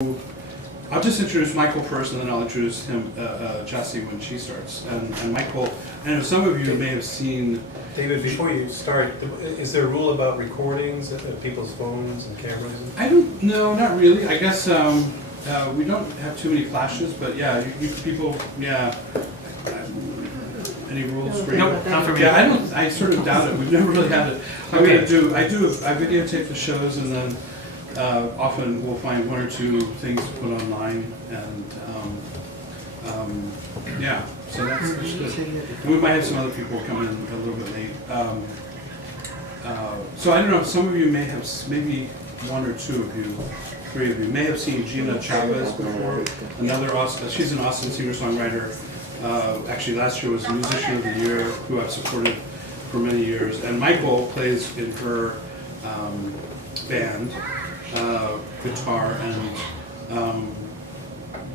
I'll just introduce Michael first, and then I'll introduce him, Chassie, when she starts. And Michael, I know some of you may have seen. David, before you start, is there a rule about recordings of people's phones and cameras? I don't know, not really. I guess we don't have too many flashes, but yeah, people, yeah. Any rules for you? Nope, not for me. Yeah, I sort of doubt it. We've never really had it. I videotape the shows, and then often we'll find one or two things to put online, and yeah, so that's good. And we might have some other people come in a little bit late. So I don't know, some of you may have, maybe one or two of you, three of you, may have seen Gina Chavez before. She's an Austin singer-songwriter. Actually, last year was Musician of the Year, who I've supported for many years. And Michael plays in her band, guitar and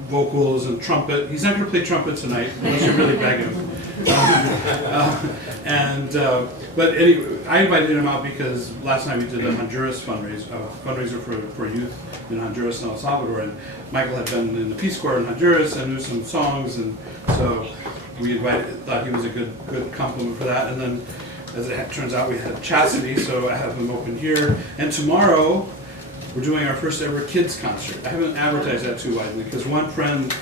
vocals and trumpet. He's not going to play trumpet tonight, unless you're really begging him. But anyway, I invited him out because last night we did a Honduras fundraiser for youth in Honduras and El Salvador, and Michael had been in the Peace Corps in Honduras and knew some songs, and so we thought he was a good compliment for that. And then, as it turns out, we had Chastity, so I have him open here. And tomorrow, we're doing our first ever kids concert. I haven't advertised that too widely because one friend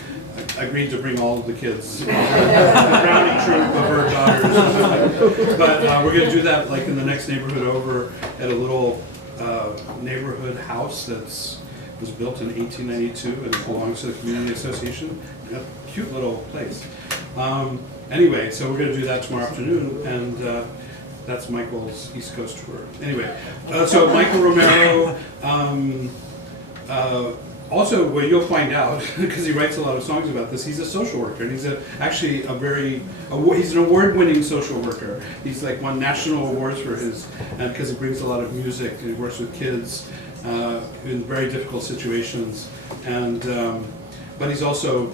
agreed to bring all of the kids, the brownie troop of her daughters. But we're going to do that like in the next neighborhood over at a little neighborhood house that was built in 1892 and it belongs to the community association. A cute little place. Anyway, so we're going to do that tomorrow afternoon, and that's Michael's East Coast tour. Anyway, so Michael Romero, also what you'll find out, because he writes a lot of songs about this, he's a social worker, and he's actually he's an award-winning social worker. He's like won national awards for his, because he brings a lot of music, and he works with kids in very difficult situations, and but he's also,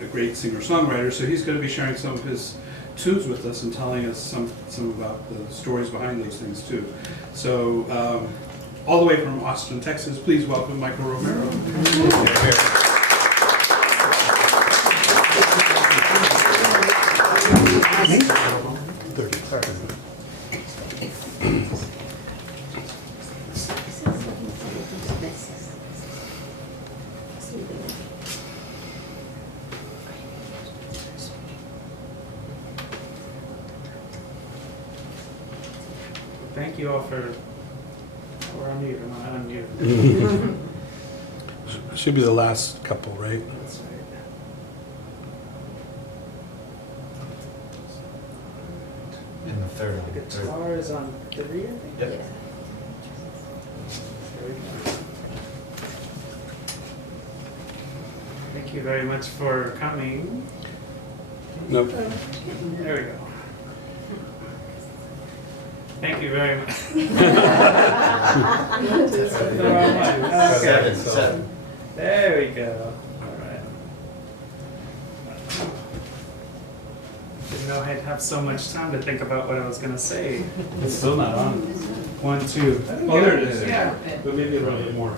a great singer-songwriter, so he's going to be sharing some of his tunes with us and telling us some about the stories behind those things too. So all the way from Austin, Texas, please welcome Michael Romero. Thank you all for. We're on mute. Am I on mute? Should be the last couple, right? That's right. In the third. The guitar is on 3, I think? Yep. There we go. Thank you very much for coming. Nope. There we go. Thank you very much. The wrong one. Okay. Seven. There we go. All right. Didn't know I'd have so much time to think about what I was gonna say. It's still not on. 1, 2. Oh, there it is. Yeah. But maybe a little bit more.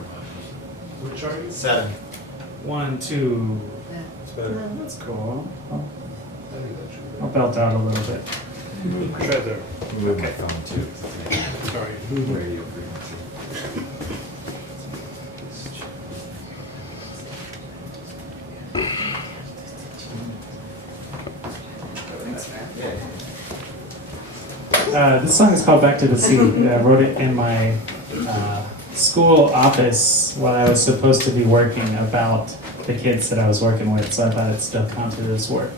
Which are you? 7. 1, 2. It's better. That's cool. I think that should be I'll belt out a little bit. Try there. Move my phone too. Sorry. Radio frequency. This song is called Back to the Sea. I wrote it in my school office while I was supposed to be working about the kids that I was working with, so I thought it still counted as work.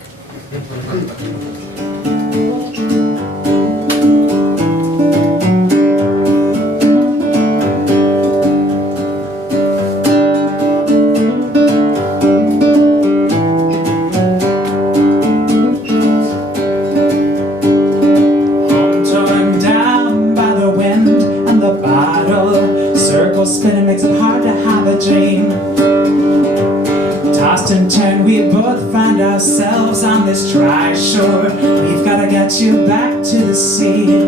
Spinning makes it hard to have a dream. Tossed and turned, we both find ourselves on this dry shore. We've gotta get you back to the sea.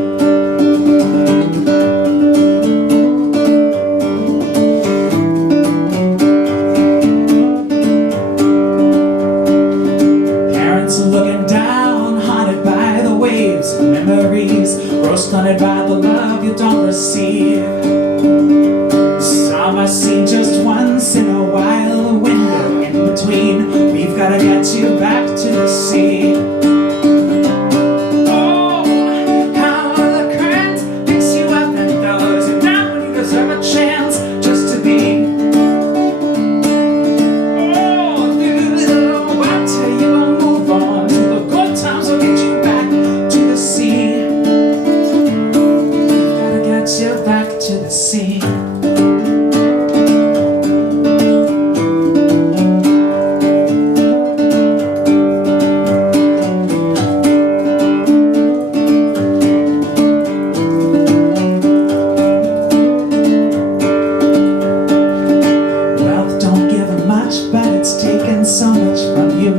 much, but it's taken so much from you.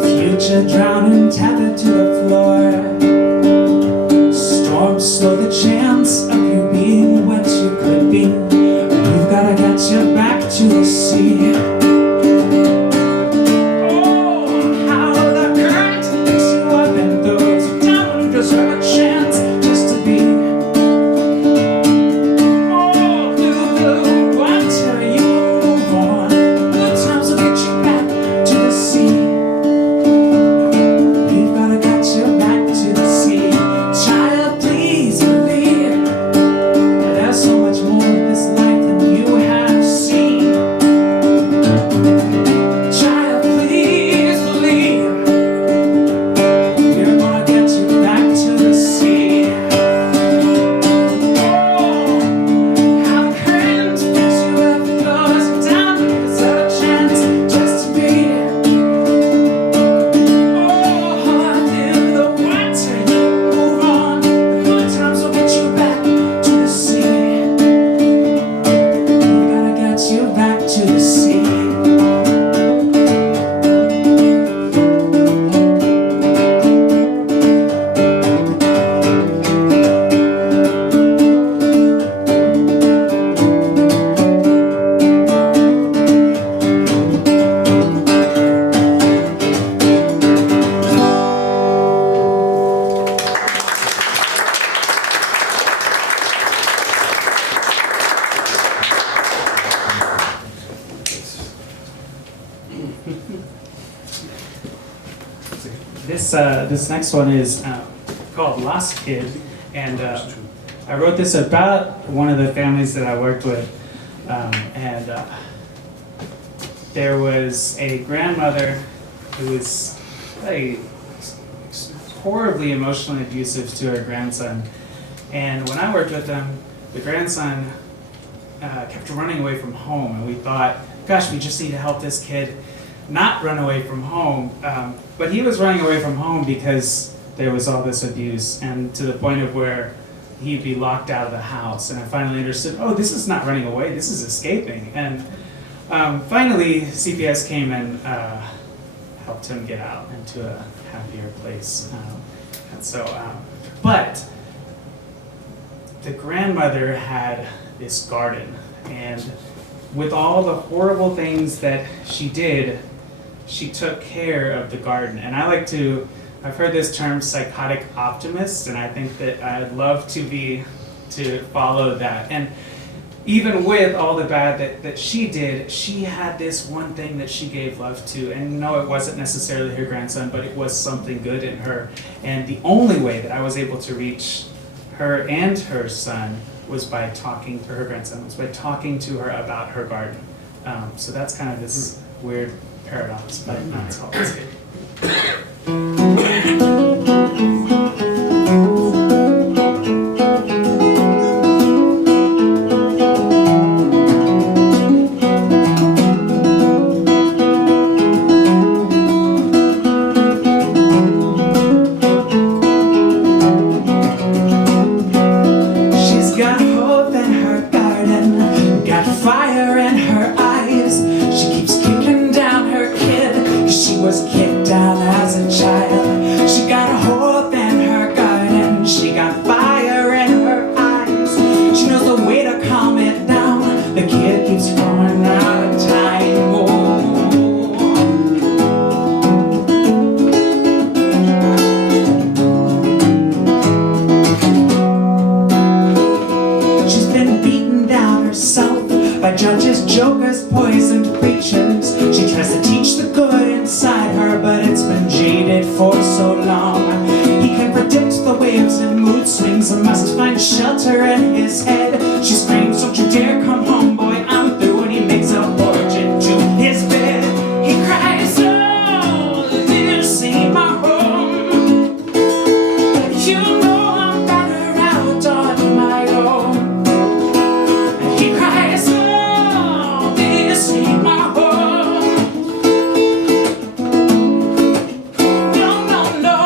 Future drowning, tethered to the floor. Storms slow the chance of you being what you could be. We've gotta get you back to the sea. Oh, how the current picks you up and throws you down. You deserve a chance just to be. Oh, through the water you move on. Good times will get you back to the sea. We've gotta get you back to the sea. Child, please believe that there's so much more to this life than you have seen. Child, please believe we're gonna get you back to the sea. Oh, how the current picks you up and throws you down. You deserve a chance just to be. Oh, through the water you move on. The good times will get you back to the sea. We gotta get you back to the sea. This next one is called Lost Kid, and I wrote this about one of the families that I worked with, and there was a grandmother who was horribly emotionally abusive to her grandson, and when I worked with them, the grandson kept running away from home, and we thought, gosh, we just need to help this kid not run away from home. But he was running away from home because there was all this abuse, and to the point of where he'd be locked out of the house. And I finally understood, oh, this is not running away, this is escaping. And finally, CPS came and helped him get out into a happier place. But the grandmother had this garden, and with all the horrible things that she did, she took care of the garden. And I've heard this term psychotic optimist, and I think that I'd love to follow that. And even with all the bad that she did, she had this one thing that she gave love to. And no, it wasn't necessarily her grandson, but it was something good in her. And the only way that I was able to reach her and her son was by talking to her grandson, was by talking to her about her garden. So that's kind of this weird paradox, but that's all it's good. She's got hope in her garden, got fire in her eyes. She keeps kicking down her kid, 'cause she was kicked out as a child. She got hope in her garden, she got fire in her eyes. She knows the way to calm it down. The kid keeps running out of time. Oh. She's been beaten down herself by judges, jokers, poisoned preachers. She tries to teach the good inside her, but it's been jaded for so long. He can predict the waves and mood swings and must find shelter in his head. She screams, don't you dare come home, boy, I'm through. And he makes a forge into his bed. He cries, oh, this ain't my home. But you know I'm better out on my own. And he cries, oh, this ain't my home. No, no, no.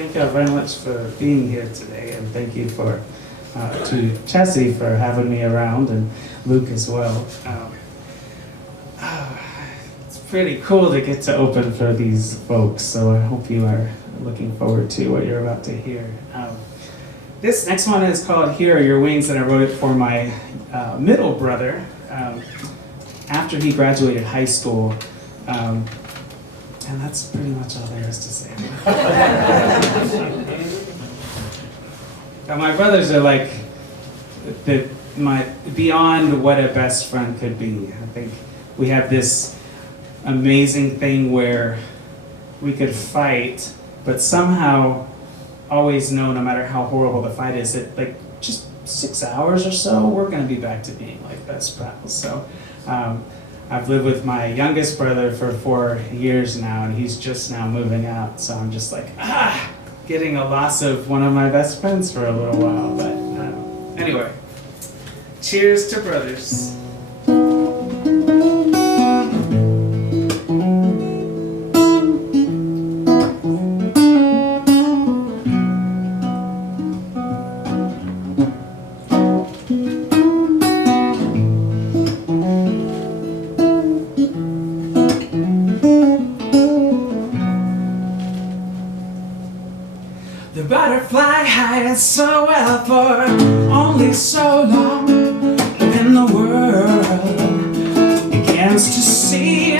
thank you very much for being here today, and thank you for to Chessie for having me around, and Luke as well. It's pretty cool to get to open for these folks, so I hope you are looking forward to what you're about to hear. This next one is called Here Are Your Wings, and I wrote it for my middle brother after he graduated high school. And that's pretty much all there is to say. My brothers are like my beyond what a best friend could be. I think we have this amazing thing where we could fight, but somehow always know, no matter how horrible the fight is, that like just 6 hours or so, we're gonna be back to being like best pals. So I've lived with my youngest brother for 4 years now, and he's just now moving out. So I'm just like, getting a loss of one of my best friends for a little while. But anyway, cheers to brothers. The butterfly hides so well for only so long. When the world begins to see,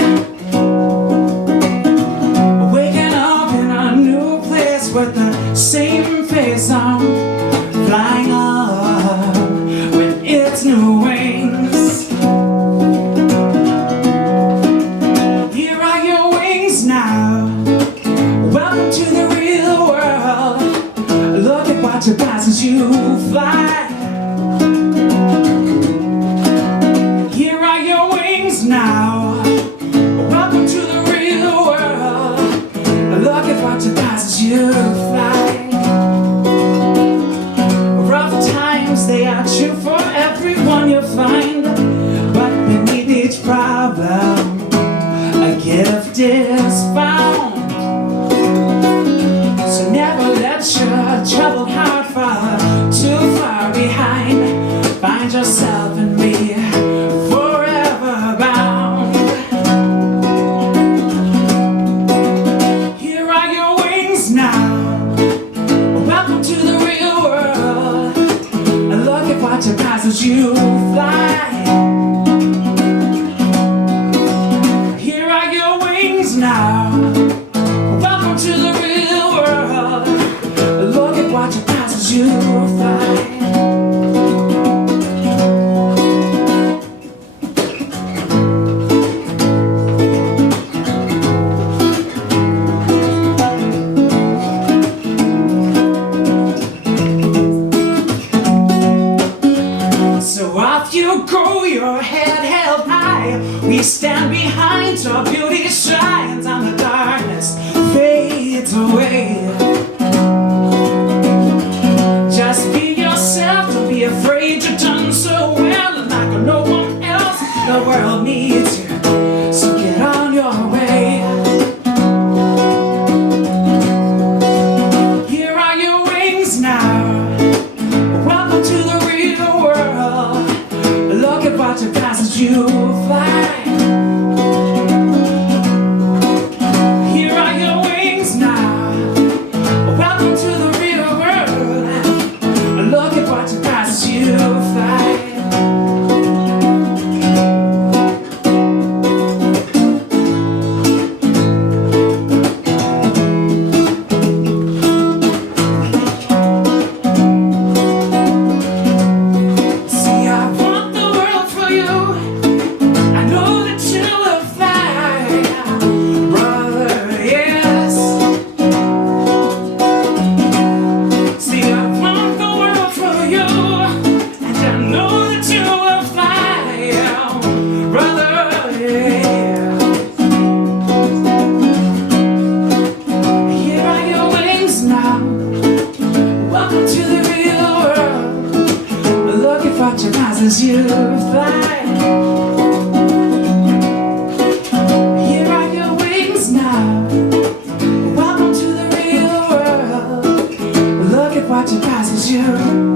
waking up in a new place with the same face on, flying up with its new wings. Here are your wings now. Welcome to the real world. Look at what you pass as you fly. Here are your wings now. Welcome to the real world. Look at what you pass as you fly. Rough times, they are true for everyone you find. But beneath each problem, a gift is found. So never let your troubled heart fall too far behind. Find yourself in me, forever bound. Here are your wings now. Welcome to the real world. And look at what you pass as you fly. Here are your wings now. Welcome to the real world. Look at what you pass as you fly. So off you go, your head held high. We stand behind till beauty shines and the darkness fades away. Just be yourself, don't be afraid, you've done so well. And like no one else, the world needs you, so get on your way. Here are your wings now. Welcome to the real world. Look at what you pass as you fly. Here are your wings now. Welcome to the real world. Look at what you pass as you fly. See, I want the world for you. I know that you will fly, brother, yes. See, I want the world for you, and I know that you will fly, brother, yeah. Here are your wings now. Welcome to the real world. Look at what you pass as you fly. Here are your wings now. Welcome to the real world. you.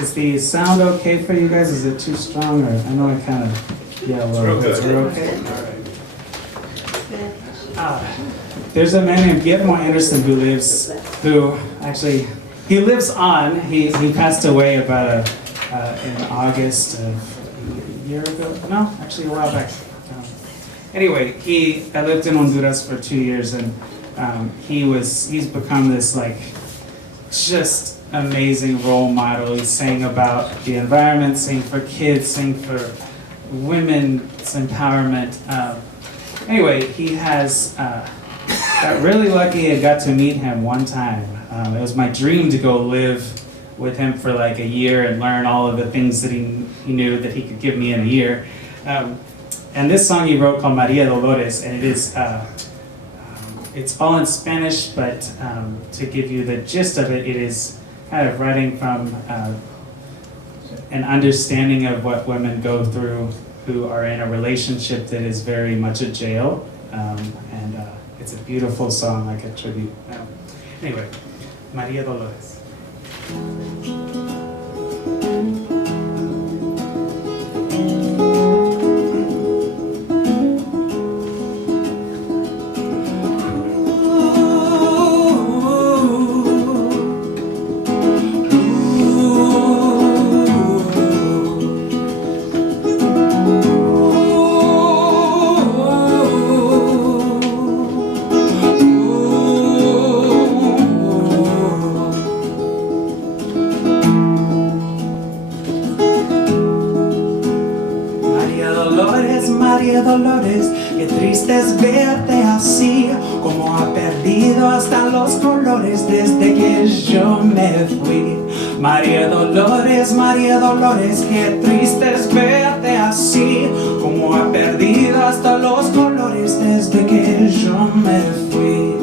Is the sound okay for you guys? Is it too strong, or I know I kind of yell a little bit. We're okay. There's a man named Guillermo Anderson who actually he lives on. He passed away about in August of a year ago. No, actually a while back. Anyway, I lived in Honduras for 2 years, and he's become this like just amazing role model. He sang about the environment, sang for kids, sang for women's empowerment. Anyway, he has got really lucky. I got to meet him one time. It was my dream to go live with him for like a year and learn all of the things that he knew that he could give me in a year. And this song he wrote called Maria Dolores, and it is it's all in Spanish, but to give you the gist of it, it is kind of writing from an understanding of what women go through who are in a relationship that is very much a jail. And it's a beautiful song, like a tribute. Anyway, Maria Dolores. María Dolores, qué triste es verte así, como ha perdido hasta los colores desde que yo me fui. María Dolores, qué triste es verte así, como ha perdido hasta los colores desde que yo me fui.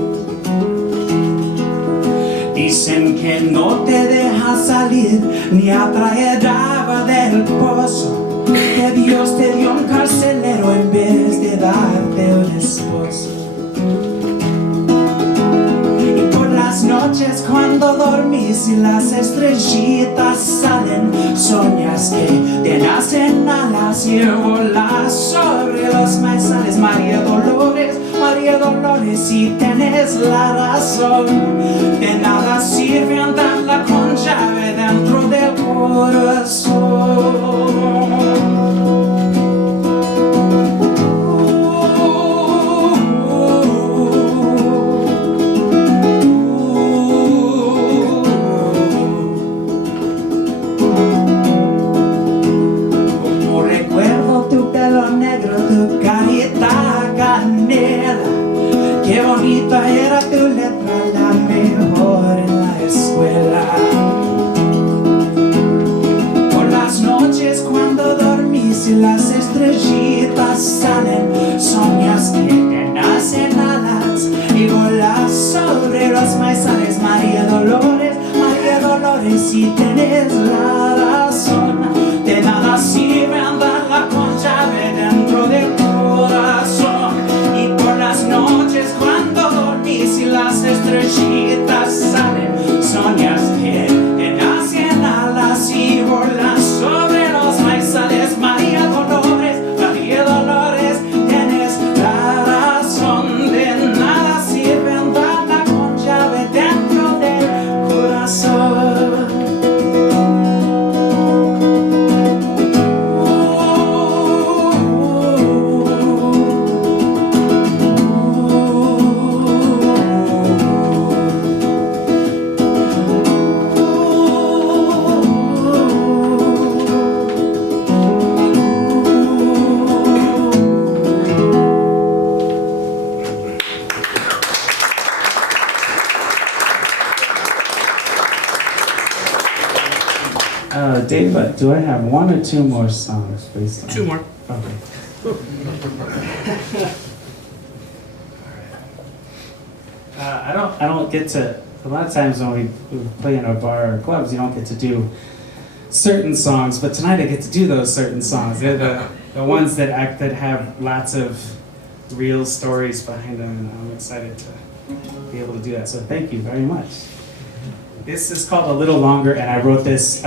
Dicen que no te deja salir ni a traer agua del pozo, que Dios te dio un carcelero en vez de darte un esposo. Y por las noches cuando dormís y las estrellitas salen, soñas que te nacen alas y volas sobre los maizales. María Dolores, si tenés la razón, de nada sirve andarla con llave dentro del corazón. Como recuerdo tu pelo negro, tu carita canela, qué bonita era tu letra, la mejor en la escuela. Por las noches cuando dormís y las estrellitas salen, soñas que te nacen alas y volas sobre los maizales. María Dolores, si tenés la razón, de nada sirve andarla con llave dentro del corazón. Y por las noches cuando dormís y las estrellitas salen, soñas que te nacen alas y volas sobre los maizales. María Dolores, tienes la razón, de nada sirve andarla con llave dentro del corazón. Dave, do I have one or two more songs based on? Two more. Okay. I don't get to, a lot of times when we play in a bar or clubs, you don't get to do certain songs, but tonight I get to do those certain songs. They're the ones that have lots of real stories behind them, and I'm excited to be able to do that. So thank you very much. This is called A Little Longer, and I wrote this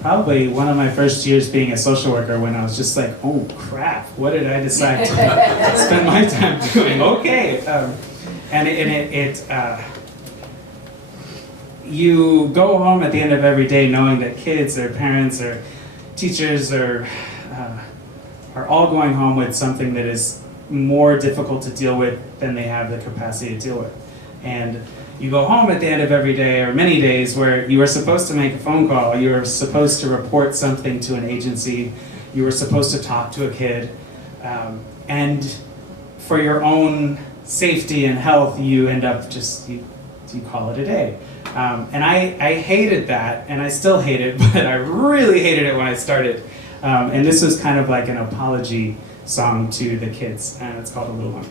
probably one of my first years being a social worker, when I was just like, oh crap, what did I decide to spend my time doing? Okay. You go home at the end of every day knowing that kids or parents or teachers are all going home with something that is more difficult to deal with than they have the capacity to deal with. And you go home at the end of every day, or many days, where you were supposed to make a phone call, you were supposed to report something to an agency, you were supposed to talk to a kid, and for your own safety and health, you end up just, you call it a day. And I hated that, and I still hate it, but I really hated it when I started. And this was kind of like an apology song to the kids, and it's called A Little Longer.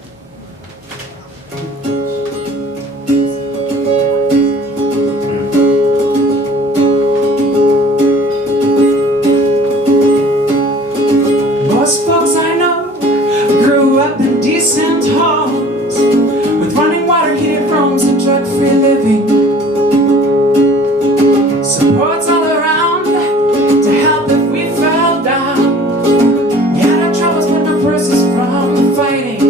Most folks I know grew up in decent homes with running water, heated rooms, and drug-free living. Supports all around to help if we fell down. We had our troubles, but no bruises from the fighting.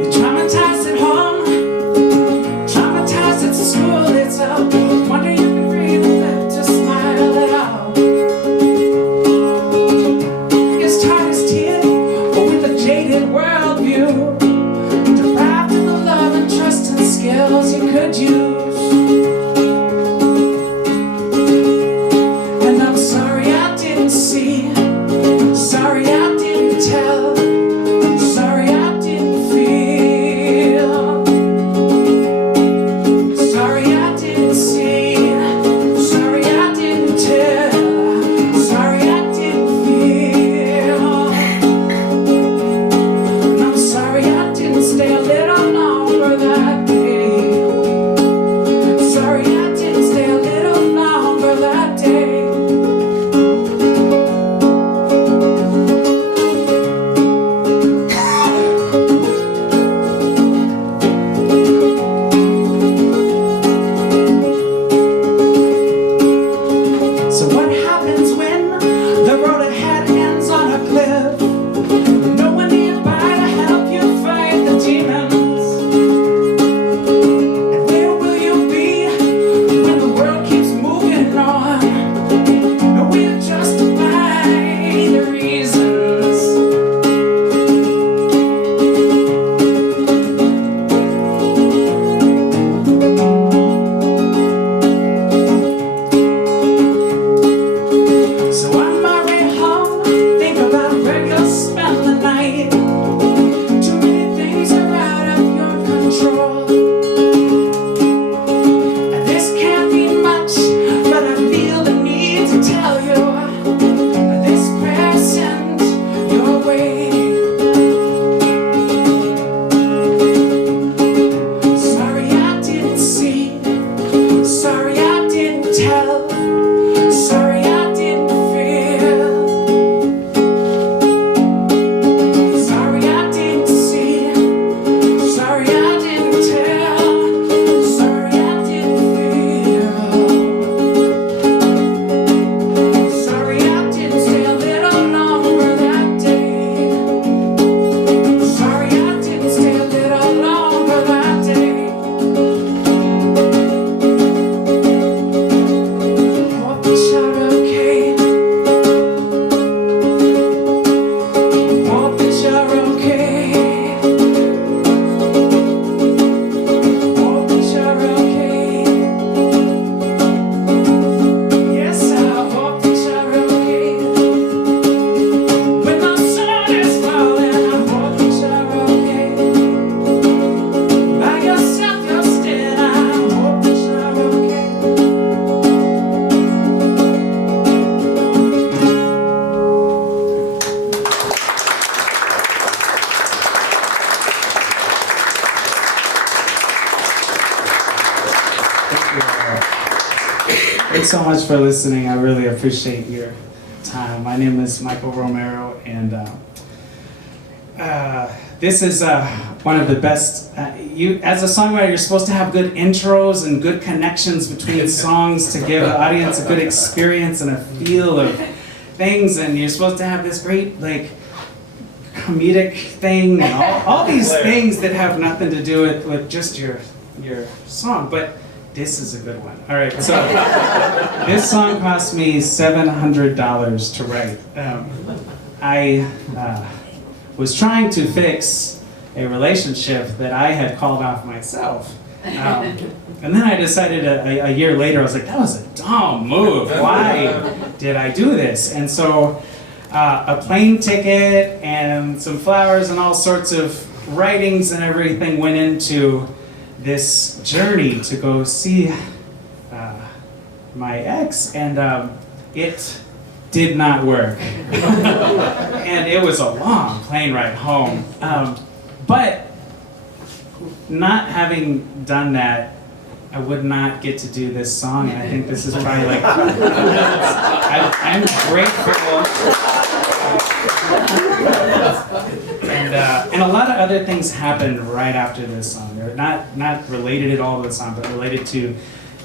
You're traumatized at home, traumatized at school. It's a wonder you can breathe and live to smile at all. Biggest, hardest hit, but with a jaded worldview, deprived of the love and trust and skills you could use. And I'm sorry I didn't see, sorry I didn't tell, sorry I didn't feel, sorry I didn't see, sorry I didn't tell, sorry I didn't feel. And I'm sorry I didn't stay a little longer that day. Sorry I didn't stay a little longer that day. So what happens when the road ahead ends on a cliff? No one nearby to help you fight the demons. And where will you be when the world keeps moving on? No way to justify the reasons. So on my way home, think about where you'll spend the night. Too many things are out of your control, and this can't be much, but I feel the need to tell you this prayer sent your way. Sorry I didn't see, sorry I didn't tell, sorry I didn't feel, sorry I didn't see, sorry I didn't tell. Thanks so much for listening. I really appreciate your time. My name is Michael Romero, and this is one of the best. You, as a songwriter, you're supposed to have good intros and good connections between songs to give the audience a good experience and a feel of things, and you're supposed to have this great, like, comedic thing and all these things that have nothing to do with just your song, but this is a good one. All right, so this song cost me $700 to write. I was trying to fix a relationship that I had called off myself. And then I decided a year later, I was like, that was a dumb move. Why did I do this? And so a plane ticket and some flowers and all sorts of writings and everything went into this journey to go see my ex, and it did not work. And it was a long plane ride home. But not having done that, I would not get to do this song, and I think this is probably like, I'm grateful. And a lot of other things happened right after this song. They're not related at all to the song, but related to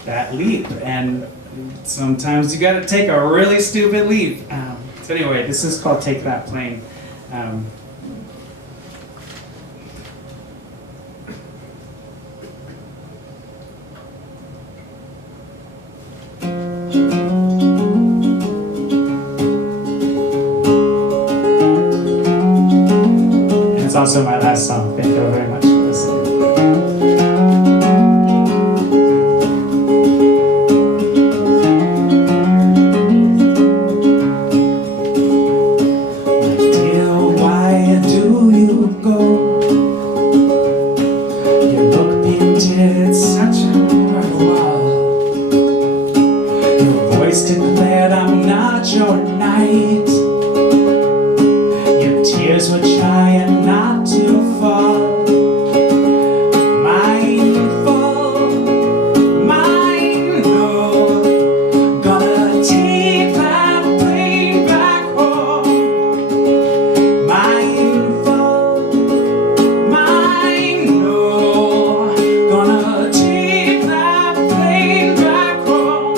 that leap. And sometimes you gotta take a really stupid leap. So anyway, this is called Take That Plane. It's also my last song. Thank you very much for listening. My dear, why do you go? Your book painted such a hard wall. Your voice declared I'm not your knight. Your tears were trying not to fall. Mine fall, mine no. Gonna take that plane back home. Mine fall, mine no. Gonna take that plane back home.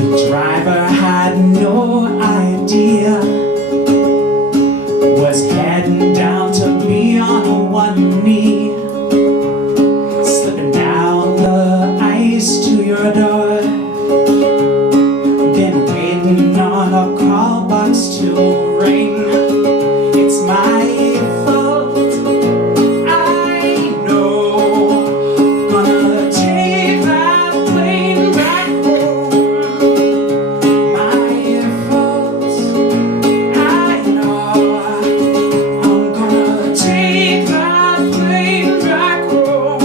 The driver had no idea, was heading down to me on one knee, slipping down the ice to your door, then waiting on a call box to ring. It's my fault, I know. Gonna take that plane back home. My fault, I know. I'm gonna take that plane back home.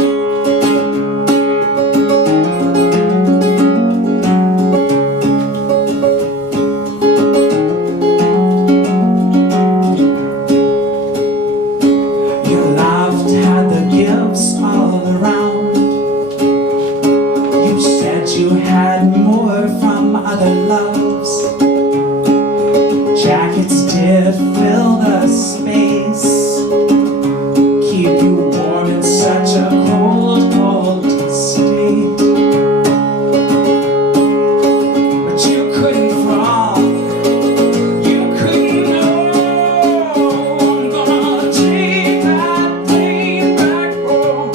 You laughed, had the gifts all around. You said you had more from other loves. Jackets did fill the space, keep you warm in such a cold, cold state. But you couldn't fall, you couldn't know. I'm gonna take that plane back home.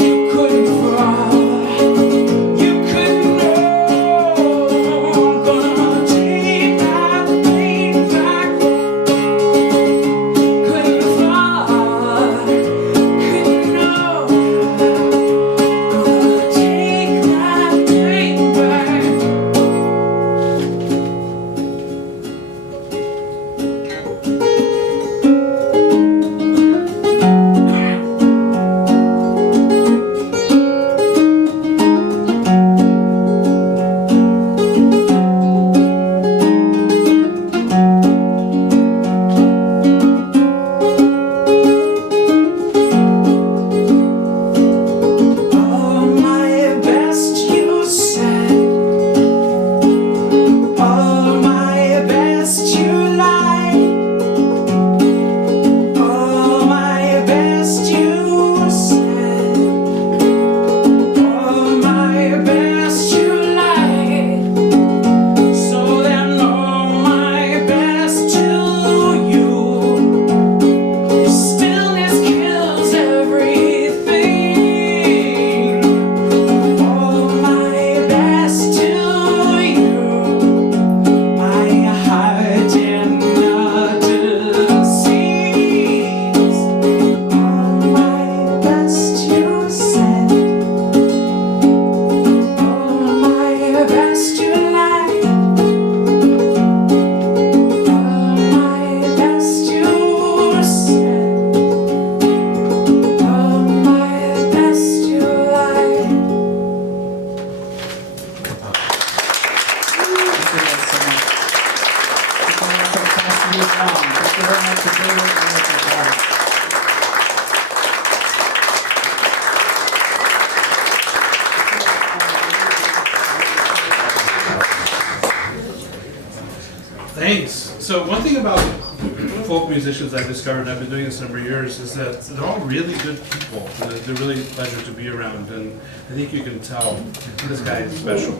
You couldn't fall, you couldn't know. you very much for being here. Thanks. So one thing about folk musicians I've discovered, I've been doing this a number of years, is that they're all really good people. They're really a pleasure to be around, and I think you can tell this guy is special.